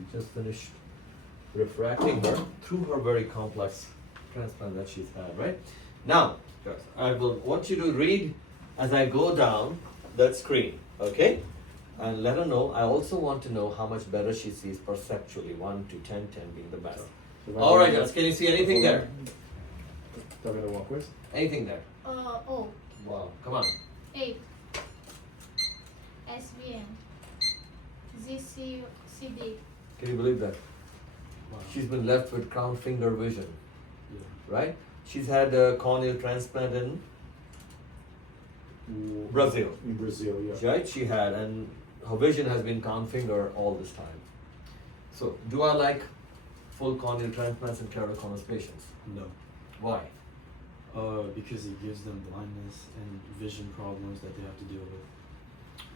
We just finished refracting her through her very complex transplant that she's had, right? Now, I will want you to read as I go down that screen, okay? And let her know. I also want to know how much better she sees perceptually, 1 to 10, 10 being the best. All right, guys, can you see anything there? Anything there? Oh. Wow, come on. 8. SVN. ZCD. Can you believe that? Wow. She's been left with crown finger vision, Yeah. right? She's had a corneal transplant in Brazil, In Brazil, yeah. right? She had, and her vision has been crown finger all this time. So, do I like full corneal transplants in keratoconus patients? No. Why? Because it gives them blindness and vision problems that they have to deal with.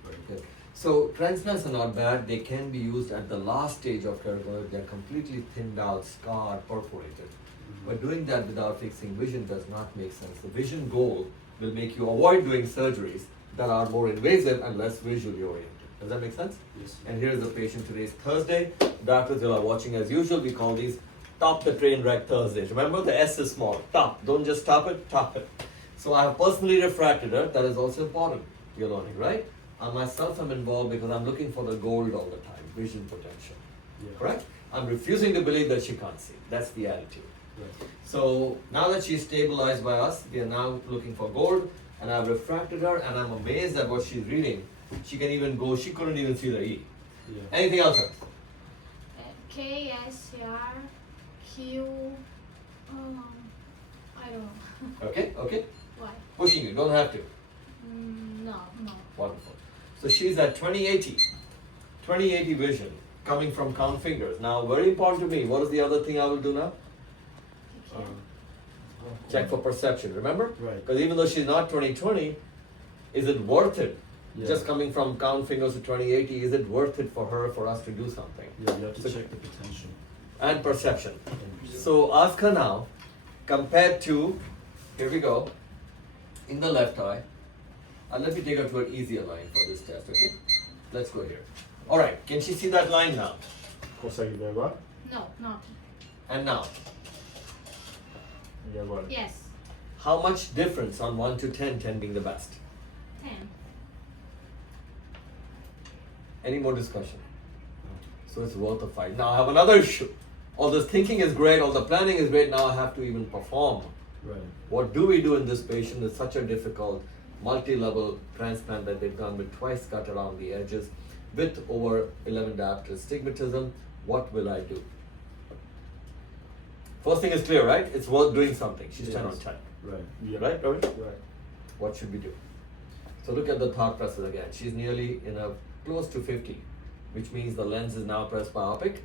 Very good. So, transplants are not bad. They can be used at the last stage of keratoconus. They're completely thinned out, scarred, perforated. But doing that without fixing vision does not make sense. The vision goal will make you avoid doing surgeries that are more invasive and less visually oriented. Does that make sense? Yes. And here is the patient. Today is Thursday. Doctors, you are watching as usual. We call these top the train wreck Thursdays. Remember, the S is small. Top. Don't just top it, top it. So I have personally refracted her. That is also important. You're learning, right? I myself am involved because I'm looking for the gold all the time. Vision potential. Yeah. Correct? I'm refusing to believe that she can't see. That's the attitude. Right. So now that she's stabilized by us, we are now looking for gold, and I've refracted her, and I'm amazed at what she's reading. She can even go, she couldn't even see the E. Yeah. Anything else? KSR, Q, I don't know. Okay. Why? Pushing you, don't have to. No. Wonderful. So she's at 20/80. 20/80 vision coming from count fingers. Now, very important to me, what is the other thing I will do now? Check for perception, remember? Right. Because even though she's not 20/20, is it worth it? Yeah. Just coming from count fingers to 20/80, is it worth it for her, for us to do something? Yeah, you have to So- check the potential. And perception. So ask her now, compared to, here we go, in the left eye, and let me take her to an easier line for this test, okay? Let's go here. All right, can she see that line now? Consegue ver agora? No, not. And now, E agora? Yes. how much difference on 1 to 10, 10 being the best? 10. Any more discussion? So it's worth a fight. Now I have another issue. All this thinking is great, all the planning is great, now I have to even perform. Right. What do we do in this patient? It's such a difficult multi-level transplant that they've done with twice cut around the edges with over 11 diopter astigmatism. What will I do? First thing is clear, right? It's worth doing something. She's 10 on Yes. 10. Right. Yeah. Right, Ravi? Right. What should we do? So look at the thought process again. She's nearly in a close to 50, which means the lens is now presbyopic.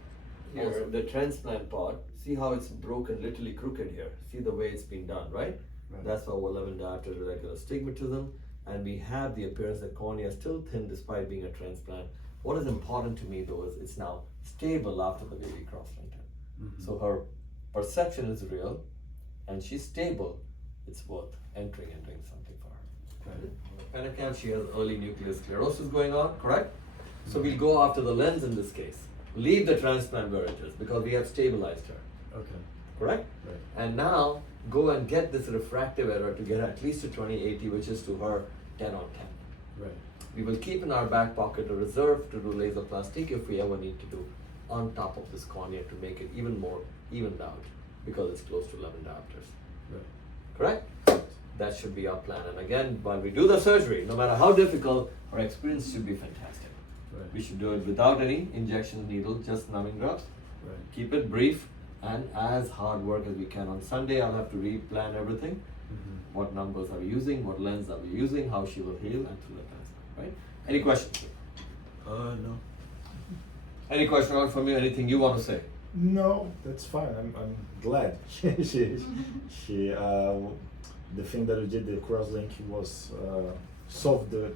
Here, the transplant part, see how it's broken, literally crooked here. See the way it's been done, right? Right. That's over 11 diopter irregular astigmatism, and we have the appearance that cornea is still thin despite being a transplant. What is important to me though is it's now stable after the baby cross-linked. Mhm. So her perception is real, and she's stable. It's worth entering and doing something for her. Right. Penacam, she has early nuclear sclerosis going on, correct? So we'll go after the lens in this case. Leave the transplant where it is because we have stabilized her, Okay. correct? Right. And now go and get this refractive error to get at least to 20/80, which is to her 10 on 10. Right. We will keep in our back pocket a reserve to do LenzOplastique if we ever need to do on top of this cornea to make it even more evened out because it's close to 11 diopters. Right. Correct? That should be our plan. And again, while we do the surgery, no matter how difficult, our experience should be fantastic. Right. We should do it without any injection needle, just numbing drops. Right. Keep it brief and as hard work as we can. On Sunday, I'll have to replan everything. Mm-hmm. What numbers are we using? What lens are we using? How she will heal and through the transplant, right? Any questions? No. Any question out from you? Anything you want to say? No, that's fine. I'm glad. she the thing that we did, the cross link, was solved the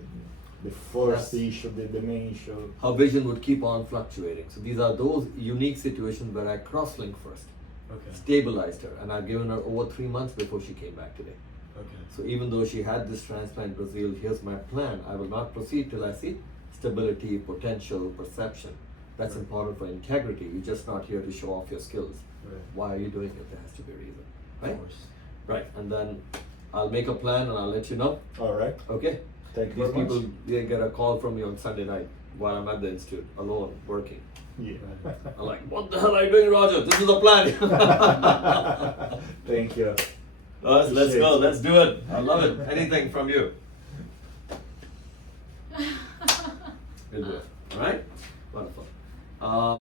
first Yes. issue, the main issue. Her vision would keep on fluctuating. So these are those unique situations where I cross-link first, Okay. stabilized her, and I've given her over 3 months before she came back today. Okay. So even though she had this transplant in Brazil, here's my plan. I will not proceed till I see stability, potential, perception. That's Right. important for integrity. You're just not here to show off your skills. Right. Why are you doing it? There has to be a reason, right? Of course. Right, and then I'll make a plan and I'll let you know. All right. Okay? Thank you These very people, much. they get a call from me on Sunday night while I'm at the institute, alone, working. Yeah. I'm like, what the hell are you doing, Roger? This is the plan. Thank you. Let's Appreciate go. it. Let's do it. I love it. Anything from you. We'll do it. All right? Wonderful.